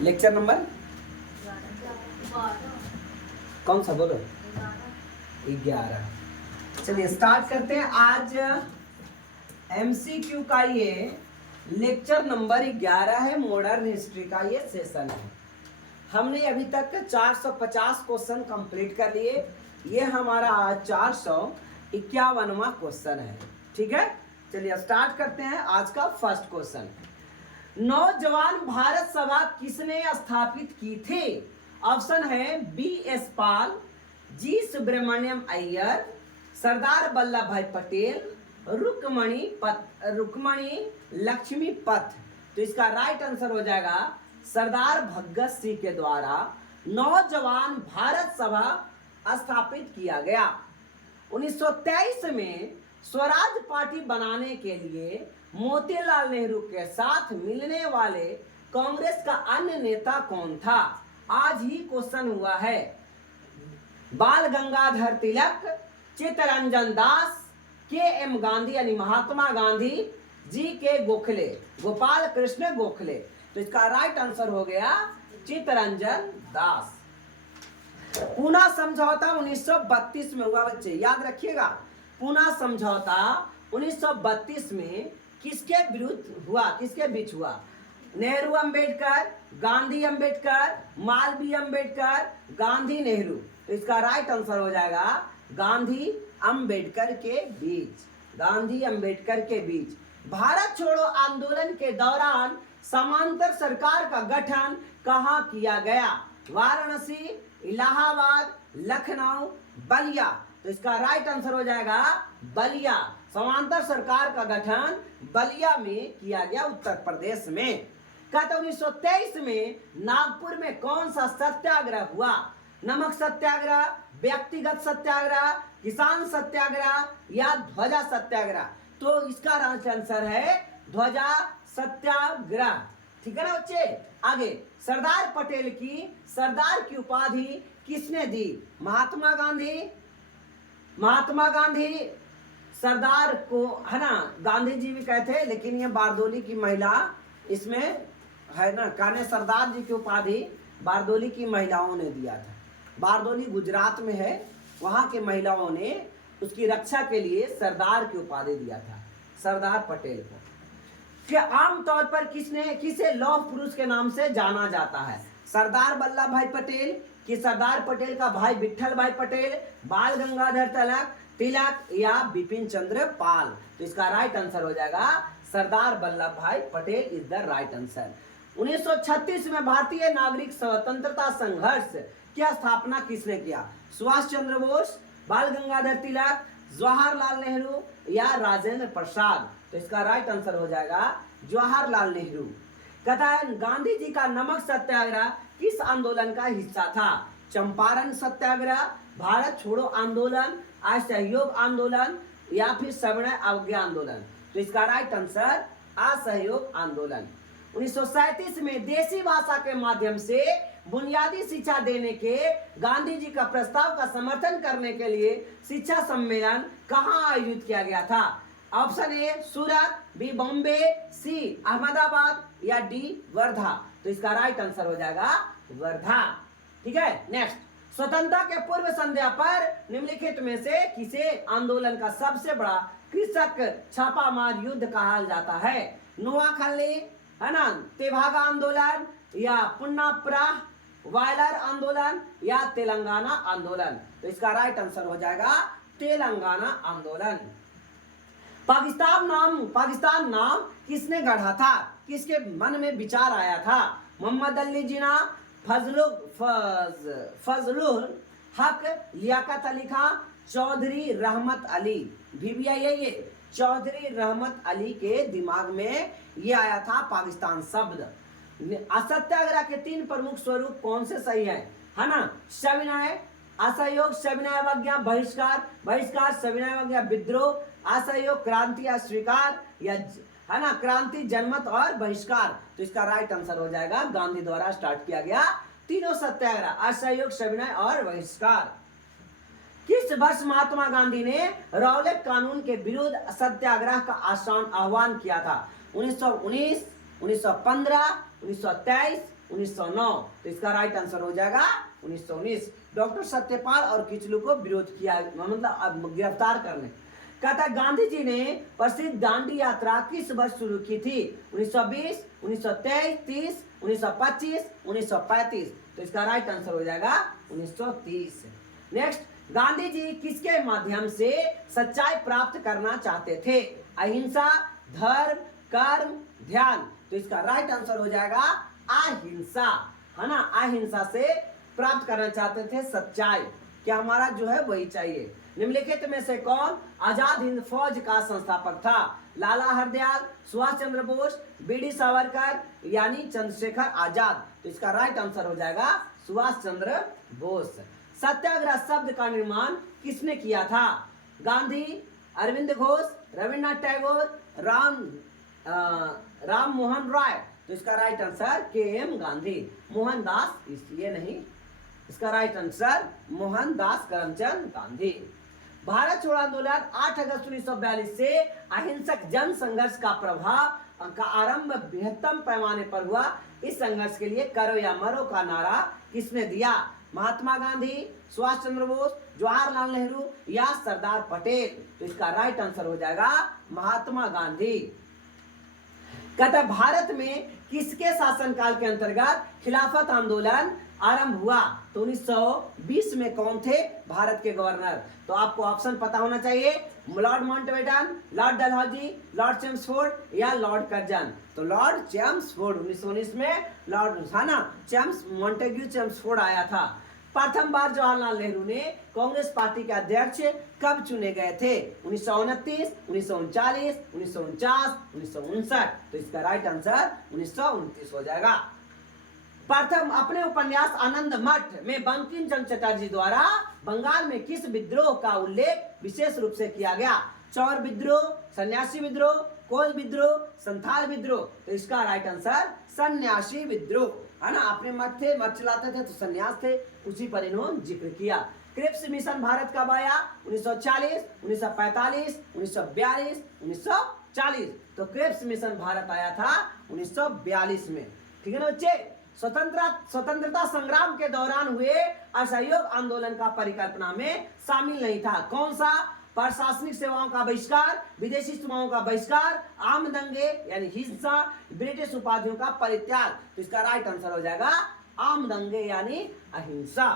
Lecture number कौन सा बोलो? 11। चलिए स्टार्ट करते हैं। आज एमसीक्यू का ये लेक्चर नंबर 11 है। मॉडर्न हिस्ट्री का ये सेशन है। हमने अभी तक 450 क्वेश्चन कंप्लीट कर लिए। ये हमारा आज 451वां क्वेश्चन है। ठीक है, चलिए स्टार्ट करते हैं। आज का फर्स्ट क्वेश्चन, नौजवान भारत सभा किसने स्थापित की थी? ऑप्शन है बी एस पाल, जी सुब्रमण्यम अय्यर, सरदार वल्लभ भाई पटेल, रुक्मणी लक्ष्मी पथ। तो इसका राइट आंसर हो जाएगा सरदार भगत सिंह के द्वारा नौजवान भारत सभा स्थापित किया गया। 1923 में स्वराज पार्टी बनाने के लिए मोतीलाल नेहरू के साथ मिलने वाले कांग्रेस का अन्य नेता कौन था? आज ही क्वेश्चन हुआ है। बाल गंगाधर तिलक, चित्तरंजन दास, के एम गांधी यानी महात्मा गांधी, जी के गोखले, गोपाल कृष्ण गोखले। तो इसका राइट आंसर हो गया चित्तरंजन दास। पूना समझौता 1932 में हुआ बच्चे, याद रखिएगा। पूना समझौता 1932 में किसके विरुद्ध हुआ, किसके बीच हुआ? नेहरू अंबेडकर, गांधी अंबेडकर, मालवीय अंबेडकर, गांधी नेहरू। तो इसका राइट आंसर हो जाएगा गांधी अंबेडकर के बीच, गांधी अंबेडकर के बीच। भारत छोड़ो आंदोलन के दौरान समांतर सरकार का गठन कहाँ किया गया? वाराणसी, इलाहाबाद, लखनऊ, बलिया। तो इसका राइट आंसर हो जाएगा बलिया। समांतर सरकार का गठन बलिया में किया गया, उत्तर प्रदेश में। कहते 1923 में नागपुर में कौन सा सत्याग्रह हुआ? नमक सत्याग्रह, व्यक्तिगत सत्याग्रह, किसान सत्याग्रह या ध्वजा सत्याग्रह? तो इसका राइट आंसर है ध्वजा सत्याग्रह। ठीक है ना बच्चे? आगे, सरदार पटेल की सरदार की उपाधि किसने दी? महात्मा गांधी, महात्मा गांधी सरदार को, है ना, गांधी जी भी कहते हैं, लेकिन ये बारदोली की महिला इसमें है ना, कहने सरदार जी की उपाधि बारदोली की महिलाओं ने दिया था। बारदोली गुजरात में है, वहां के महिलाओं ने उसकी रक्षा के लिए सरदार की उपाधि दिया था, सरदार पटेल को। कि आमतौर पर किसे लौह पुरुष के नाम से जाना जाता है? सरदार वल्लभ भाई पटेल, कि सरदार पटेल का भाई विठल भाई पटेल, बाल गंगाधर तिलक या बिपिन चंद्र पाल? तो इसका राइट आंसर हो जाएगा सरदार वल्लभ भाई Patel is the right answer. 1936 में भारतीय नागरिक स्वतंत्रता संघर्ष की स्थापना किसने किया? सुभाष चंद्र बोस, बाल गंगाधर तिलक, जवाहरलाल नेहरू या राजेंद्र प्रसाद? तो इसका राइट आंसर हो जाएगा जवाहरलाल नेहरू। कहता है गांधी जी का नमक सत्याग्रह किस आंदोलन का हिस्सा था? चंपारण सत्याग्रह, भारत छोड़ो आंदोलन, असहयोग आंदोलन या फिर सविनय अवज्ञा आंदोलन? तो इसका राइट आंसर असहयोग आंदोलन। 1937 में देसी भाषा के माध्यम से बुनियादी शिक्षा देने के गांधी जी का प्रस्ताव का समर्थन करने के लिए शिक्षा सम्मेलन कहाँ आयोजित किया गया था? Option A Surat, B Bombay, C Ahmedabad या डी वर्धा? तो इसका राइट आंसर हो जाएगा वर्धा। ठीक है, नेक्स्ट, स्वतंत्रता के पूर्व संध्या पर निम्नलिखित में से किसे आंदोलन का सबसे बड़ा कृषक छापामार युद्ध कहा जाता है? नोआखली, है ना, तेभागा आंदोलन या पुन्नाप्राह वायलर आंदोलन या तेलंगाना आंदोलन? तो इसका राइट आंसर हो जाएगा तेलंगाना आंदोलन। पाकिस्तान नाम किसने गढ़ा था? किसके मन में विचार आया था? मोहम्मद अली जिन्ना, फजलुल हक, लियाकत अली खां, चौधरी रहमत अली? भीबिया ये चौधरी रहमत अली के दिमाग में ये आया था पाकिस्तान शब्द। असत्याग्रह के 3 प्रमुख स्वरूप कौन से सही है ना? सविनय, असहयोग, सविनय अवज्ञा, बहिष्कार, सविनय अवज्ञा, विद्रोह, असहयोग, क्रांति या स्वीकार, या है ना, क्रांति, जनमत और बहिष्कार? तो इसका राइट आंसर हो जाएगा गांधी द्वारा स्टार्ट किया गया तीनों सत्याग्रह, असहयोग, सविनय और बहिष्कार। किस वर्ष महात्मा गांधी ने रौलट कानून के विरुद्ध सत्याग्रह का आह्वान किया था? 1919, 1915, 1923, 1909। तो इसका राइट आंसर हो जाएगा 1919। डॉक्टर सत्यपाल और किचलू को विरोध किया, मतलब गिरफ्तार करने। कहता है गांधी जी ने प्रसिद्ध दांडी यात्रा किस वर्ष शुरू की थी? 1920, 1923, 30, 1925, 1935। तो इसका राइट आंसर हो जाएगा 1930। नेक्स्ट, गांधी जी किसके माध्यम से सच्चाई प्राप्त करना चाहते थे? अहिंसा, धर्म, कर्म, ध्यान। तो इसका राइट आंसर हो जाएगा अहिंसा, है ना। अहिंसा से प्राप्त करना चाहते थे सच्चाई, क्या हमारा जो है वही चाहिए। निम्नलिखित में से कौन आजाद हिंद फौज का संस्थापक था? लाला हरदयाल, सुभाष चंद्र बोस, बीडी सावरकर, यानी चंद्रशेखर आजाद। तो इसका राइट आंसर हो जाएगा सुभाष चंद्र बोस। सत्याग्रह शब्द का निर्माण किसने किया था? गांधी, अरविंद घोष, रविन्द्रनाथ टैगोर, राम मोहन राय। तो इसका right answer KM. Gandhi. Mohandas इसलिए नहीं, इसका राइट आंसर मोहनदास करमचंद गांधी। भारत छोड़ो आंदोलन 8 अगस्त 1942 से अहिंसक जन संघर्ष का प्रभाव का आरंभ बृहत्तम पैमाने पर हुआ। इस संघर्ष के लिए करो या मरो का नारा किसने दिया? महात्मा गांधी, सुभाष चंद्र बोस, जवाहरलाल नेहरू या सरदार पटेल। तो इसका राइट आंसर हो जाएगा महात्मा गांधी। कहता है भारत में किसके शासनकाल के अंतर्गत खिलाफत आंदोलन आरंभ हुआ? तो 1920 में कौन थे भारत के गवर्नर? तो आपको ऑप्शन पता होना चाहिए, Lord Mountbatten, Lord Dalhousie, Lord Chelmsford या लॉर्ड कर्जन। तो लॉर्ड चेम्सफोर्ड 1919 में लॉर्ड मॉन्टेग्यू चेम्सफोर्ड आया था। प्रथम बार जवाहरलाल नेहरू ने कांग्रेस पार्टी के अध्यक्ष कब चुने गए थे? 1929, 1939, 1949, 1959। तो इसका राइट आंसर 1929 हो जाएगा। प्रथम अपने उपन्यास आनंद मठ में बंकिम चंद्र चटर्जी द्वारा बंगाल में किस विद्रोह का उल्लेख विशेष रूप से किया गया? चौर विद्रोह, सन्यासी विद्रोह, कोल विद्रोह, संथाल विद्रोह। तो इसका राइट आंसर सन्यासी विद्रोह, है ना। अपने मठ थे, मठ चलाते थे तो सन्यास थे, उसी पर इन्होंने जिक्र किया। क्रिप्स मिशन भारत कब आया? 1940, 1945, 1942, 1940। तो क्रिप्स मिशन भारत आया था 1942 में, ठीक है ना बच्चे। स्वतंत्रता संग्राम के दौरान हुए असहयोग आंदोलन का परिकल्पना में शामिल नहीं था, कौन सा? प्रशासनिक सेवाओं का बहिष्कार, विदेशी सेवाओं का बहिष्कार, आम दंगे यानी हिंसा, ब्रिटिश उपाधियों का परित्याग। तो इसका राइट आंसर हो जाएगा आम दंगे यानी अहिंसा।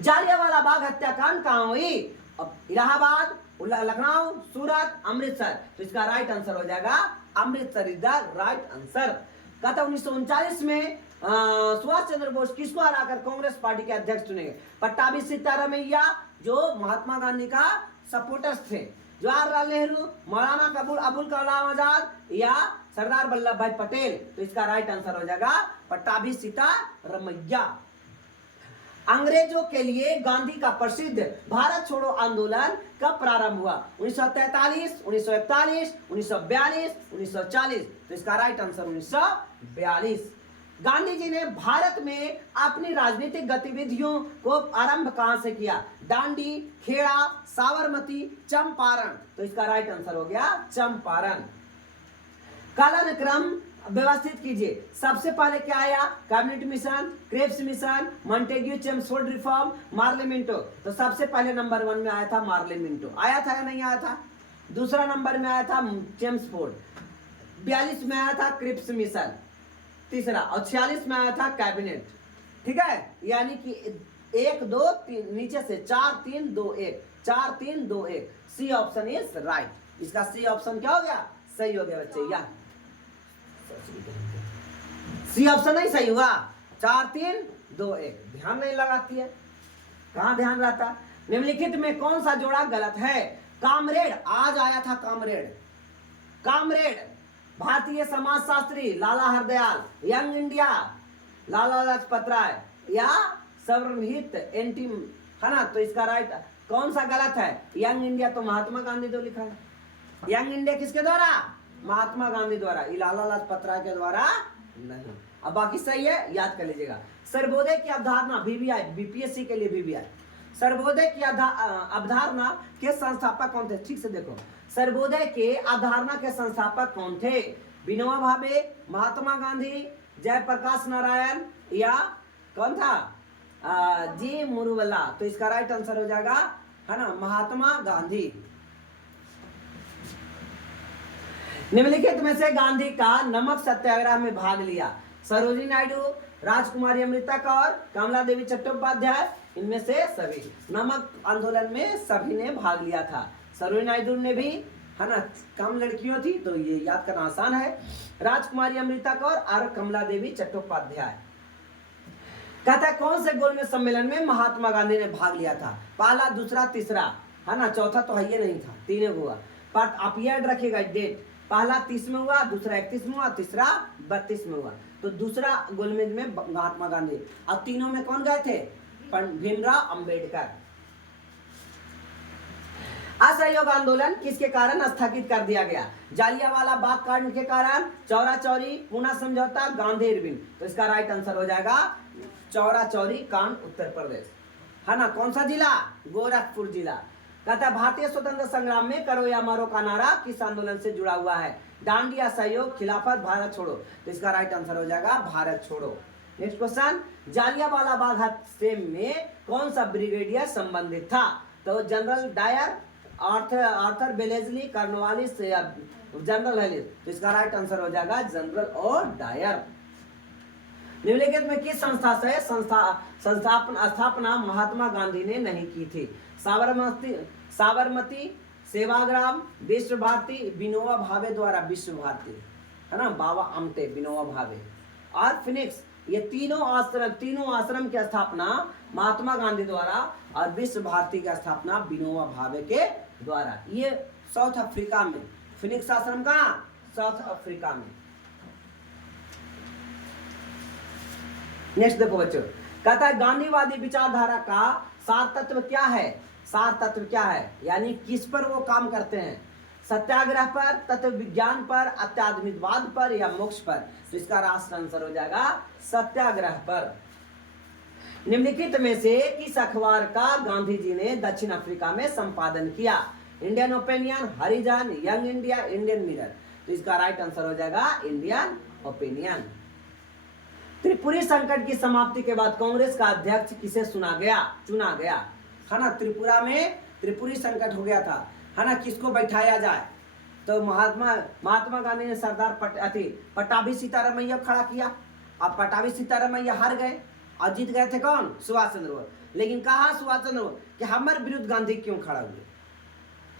जालियांवाला बाग हत्याकांड कहां हुई? इलाहाबाद, लखनऊ, सूरत, अमृतसर। तो इसका राइट आंसर हो जाएगा Amritsar is the right answer. कहता 1939 में सुभाष चंद्र बोस किसको हराकर कांग्रेस पार्टी के अध्यक्ष चुने गए? पट्टाभी सीतारामैया जो महात्मा गांधी का सपोर्टर्स थे, जवाहरलाल नेहरू, मौलाना अबुल कलाम आजाद या सरदार वल्लभ भाई पटेल। तो इसका राइट आंसर हो जाएगा पट्टाभी सीतारामैया। अंग्रेजों के लिए गांधी का प्रसिद्ध भारत छोड़ो आंदोलन कब प्रारंभ हुआ? 1943, 1941, 1942, 1940। तो इसका राइट आंसर 1942। गांधी जी ने भारत में अपनी राजनीतिक गतिविधियों को आरंभ कहां से किया? दांडी, खेड़ा, साबरमती, चंपारण। तो इसका राइट आंसर हो गया चंपारण। कालानुक्रम व्यवस्थित कीजिए, सबसे पहले क्या आया? Cabinet mission, Cripps mission, Montagu Chelmsford reform, Morley Minto. तो सबसे पहले नंबर 1 में आया था मार्ले मिंटो, आया था या नहीं आया था? दूसरा नंबर में आया था चेम्सफोर्ड, 42 में आया था क्रिप्स मिशन तीसरा, और 46 में आया था कैबिनेट, ठीक है। यानी कि 1 2 3 नीचे से 4 3 2 1, 4 3 2 1। C option is right. इसका सी ऑप्शन क्या हो गया? सही हो गया बच्चे। या सी ऑप्शन नहीं सही हुआ, 4 3 2 1। ध्यान नहीं लगाती है, कहां ध्यान रहता? निम्नलिखित में कौन सा जोड़ा गलत है? कामरेड, आज आया था कामरेड। कामरेड भारतीय समाजशास्त्री लाला हरदयाल, यंग इंडिया लाला लाजपत राय या सर्वहित एंटी, है ना। तो इसका राइट कौन सा गलत है? यंग इंडिया तो महात्मा गांधी तो लिखा है। यंग इंडिया किसके द्वारा? महात्मा गांधी द्वारा, लाला लाजपत राय के द्वारा नहीं। अब बाकी सही है, याद कर लीजिएगा। सर्वोदय की अवधारणा बीबीआई, बीपीएससी के लिए बीबीआई, सर्वोदय की अवधारणा के संस्थापक कौन थे? ठीक से देखो, सर्वोदय के अवधारणा के संस्थापक कौन थे? विनोबा भावे, महात्मा गांधी, जयप्रकाश नारायण या कौन था जी मुरुवल्ला। तो इसका राइट आंसर हो जाएगा है ना महात्मा गांधी। निम्नलिखित में से गांधी का नमक सत्याग्रह में भाग लिया सरोजिनी नायडू, राजकुमारी अमृता कौर, कमला देवी चट्टोपाध्याय, इनमें से सभी। नमक आंदोलन में सभी ने भाग लिया था। सरोजिनी नायडू ने भी, है ना, कम लड़कियों थी तो ये याद करना आसान है। राजकुमारी अमृता कौर और कमला देवी चट्टोपाध्याय। कहता है कौन से गोलमेज सम्मेलन में महात्मा गांधी ने भाग लिया था? पहला, दूसरा, तीसरा, है ना, चौथा तो है ये नहीं था, तीन हुआ। पर आप याद रखिएगा डेट, पहला 30 में हुआ, दूसरा 31 में हुआ, तीसरा 32 में हुआ। तो दूसरा गोलमेज में महात्मा गांधी। अब तीनों में कौन गए थे? भीमराव अंबेडकर। असहयोग आंदोलन किसके कारण स्थगित कर दिया गया? जालियांवाला बाग कांड के कारण, चौरा चौरी, पूना समझौता, गांधी इरविन। तो इसका राइट आंसर हो जाएगा चौरा चौरी कांड, उत्तर प्रदेश, है ना। कौन सा जिला? गोरखपुर जिला। कहता है भारतीय स्वतंत्र संग्राम में करो या मरो का नारा किस आंदोलन से जुड़ा हुआ है? डांडिया, सहयोग, खिलाफत, भारत छोड़ो। तो इसका राइट आंसर हो जाएगा भारत छोड़ो। नेक्स्ट क्वेश्चन, जालियांवाला बाग हादसे में कौन सा ब्रिगेडियर संबंधित था? तो general Dyer, Arthur Wellesley, Cornwallis या जनरल हेलिस। तो इसका राइट आंसर हो जाएगा जनरल और डायर। निम्नलिखित में किस संस्था से स्थापना महात्मा गांधी ने नहीं की थी? साबरमती, सेवाग्राम, विश्व भारती, विनोबा भावे द्वारा विश्व भारती, है ना, बाबा आमटे, विनोबा भावे और फिनिक्स। ये तीनों आश्रम की स्थापना महात्मा गांधी द्वारा और विश्व भारती की स्थापना विनोबा भावे के द्वारा। ये साउथ अफ्रीका में, फिनिक्स आश्रम कहाँ? साउथ अफ्रीका में। नेक्स्ट देखो बच्चों, कहता है गांधीवादी विचारधारा का सार तत्व क्या है? सार तत्व क्या है, यानी किस पर वो काम करते हैं? सत्याग्रह पर, तत्व विज्ञान पर, अत्याधुनिकवाद पर या मोक्ष पर? तो इसका राष्ट्र आंसर हो जाएगा सत्याग्रह पर। निम्नलिखित में से किस अखबार का गांधी जी ने दक्षिण अफ्रीका में संपादन किया? इंडियन ओपिनियन, हरिजन, यंग इंडिया, इंडियन मिरर। तो इसका राइट आंसर हो जाएगा इंडियन ओपिनियन। त्रिपुरी संकट की समाप्ति के बाद कांग्रेस का अध्यक्ष किसे चुना गया, है ना। त्रिपुरा में त्रिपुरी संकट हो गया था, है ना, किसको बैठाया जाए? तो महात्मा गांधी ने सरदार पट्टाभी सीतारामैया खड़ा किया। अब पट्टाभी सीतारामैया हार गए और जीत गए थे कौन? सुभाष चंद्र बोस। लेकिन कहा सुभाष चंद्र बोस कि हमारे विरुद्ध गांधी क्यों खड़ा हुए,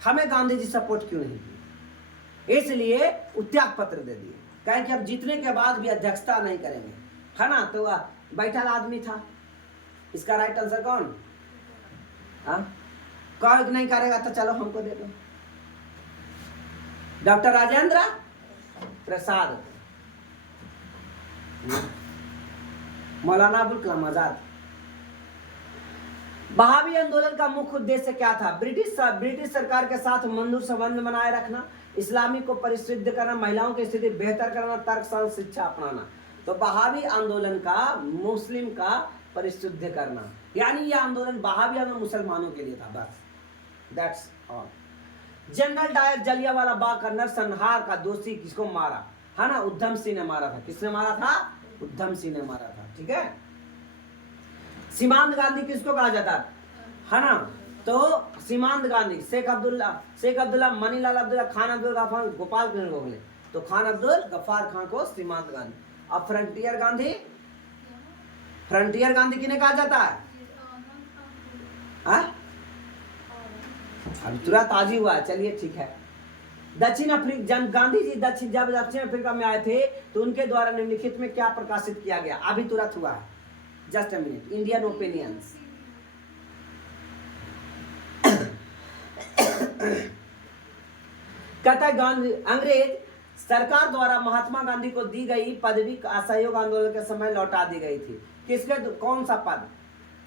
हमें गांधी जी सपोर्ट क्यों नहीं किए? इसलिए त्याग पत्र दे दिए, कहे कि अब जीतने के बाद भी अध्यक्षता नहीं करेंगे, है ना। तो बैठल आदमी था। इसका राइट आंसर कौन? कौन नहीं करेगा तो चलो हमको दे दो। डॉक्टर राजेंद्र प्रसाद, मौलाना अबुल कलाम आजाद। बहावी आंदोलन का मुख्य उद्देश्य क्या था? ब्रिटिश सरकार के साथ मधुर संबंध बनाए रखना, इस्लामी को परिशुद्ध करना, महिलाओं की स्थिति बेहतर करना, तर्कसंग शिक्षा अपनाना। तो बहावी आंदोलन का मुस्लिम का परिशुद्ध करना, यानी यह आंदोलन बहावी आंदोलन मुसलमानों के लिए था, बस that's all. General Dyer Jallianwala Bagh का नरसंहार का दोषी किसको मारा, है ना? उधम सिंह ने मारा था। किसने मारा था? उधम सिंह ने मारा था। ठीक है। सीमांत गांधी किसको कहा जाता है ना? तो सीमांत गांधी शेख अब्दुल्ला, मनीलाल अब्दुल्ला, खान अब्दुल गफ्फार, गोपाल कृष्ण गोखले। तो खान अब्दुल गफ्फार खान को सीमांत गांधी। अब फ्रंटियर गांधी किन्हें कहा जाता है? अभी तुरंत ताजी हुआ। चलिए ठीक है। दक्षिण अफ्रीका गांधी जी जब दक्षिण अफ्रीका में आए थे तो उनके द्वारा निम्नलिखित में क्या प्रकाशित किया गया? अभी तुरंत हुआ है, just a minute. Indian opinions. कहता है अंग्रेज सरकार द्वारा महात्मा गांधी को दी गई पदवी असहयोग आंदोलन के समय लौटा दी गई थी। किसके? कौन सा पद?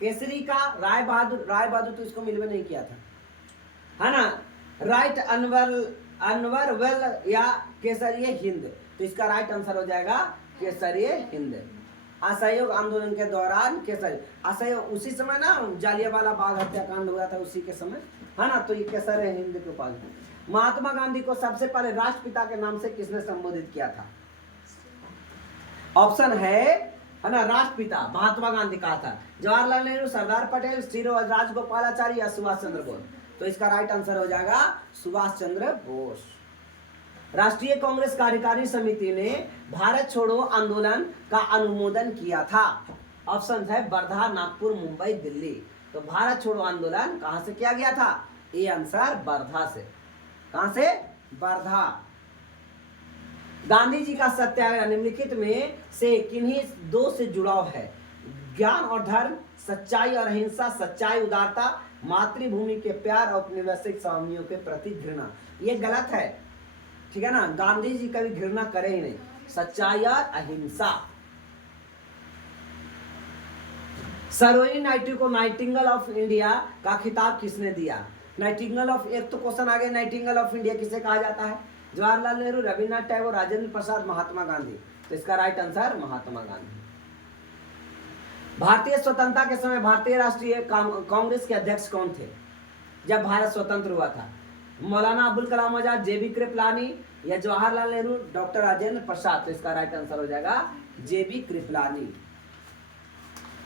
केसरी का? राय बहादुर तो इसको मिलवे नहीं किया था, है ना। राइट अनवर वेल या केसरिय हिंद। तो इसका राइट आंसर हो जाएगा केसरिय हिंद। असहयोग आंदोलन के दौरान केसर असहयोग उसी समय ना जालियांवाला बाग हत्याकांड हुआ था, उसी के समय, है ना। तो ये केसरिय हिंद के पास। महात्मा गांधी को सबसे पहले राष्ट्रपिता के नाम से किसने संबोधित किया था? ऑप्शन है ना, राष्ट्रपिता महात्मा गांधी कहा था। जवाहरलाल नेहरू, सरदार पटेल, श्री राजगोपालाचारी या सुभाष चंद्र बोस? तो इसका राइट आंसर हो जाएगा सुभाष चंद्र बोस। राष्ट्रीय कांग्रेस कार्यकारी समिति ने भारत छोड़ो आंदोलन का अनुमोदन किया था। ऑप्शन है वर्धा, नागपुर, मुंबई, दिल्ली। तो भारत छोड़ो आंदोलन कहां से किया गया था? ए आंसर वर्धा से। कहां से? वर्धा। गांधी जी का सत्याग्रह निम्नलिखित में से किन्हीं दो से जुड़ाव है? ज्ञान और धर्म, सच्चाई और अहिंसा, सच्चाई उदारता, मातृभूमि के प्यार और औपनिवेशिक स्वामियों के प्रति घृणा। ये गलत है, ठीक है ना। गांधी जी कभी घृणा करे ही नहीं। सच्चाई और अहिंसा। सरोजिनी नायडू को नाइटिंगेल ऑफ इंडिया का खिताब किसने दिया? नाइटिंगेल ऑफ, एक तो क्वेश्चन आगे, नाइटिंगेल ऑफ इंडिया किसे कहा जाता है? जवाहरलाल नेहरू, रविन्द्रनाथ टैगोर, राजेंद्र प्रसाद, महात्मा गांधी? तो इसका राइट आंसर महात्मा गांधी। भारतीय स्वतंत्रता के समय भारतीय राष्ट्रीय कांग्रेस के अध्यक्ष कौन थे जब भारत स्वतंत्र हुआ था? मौलाना अबुल कलाम आजाद, जेबी कृपलानी या जवाहरलाल नेहरू, डॉक्टर राजेंद्र प्रसाद? तो इसका राइट आंसर हो जाएगा जेबी कृपलानी।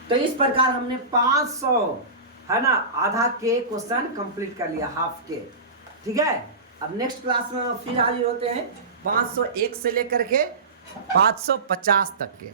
तो इस प्रकार हमने 500 है ना आधा के क्वेश्चन कंप्लीट कर लिया, हाफ के, ठीक है। अब नेक्स्ट क्लास में फिर हाजिर होते हैं 501 से लेकर के 550 तक के।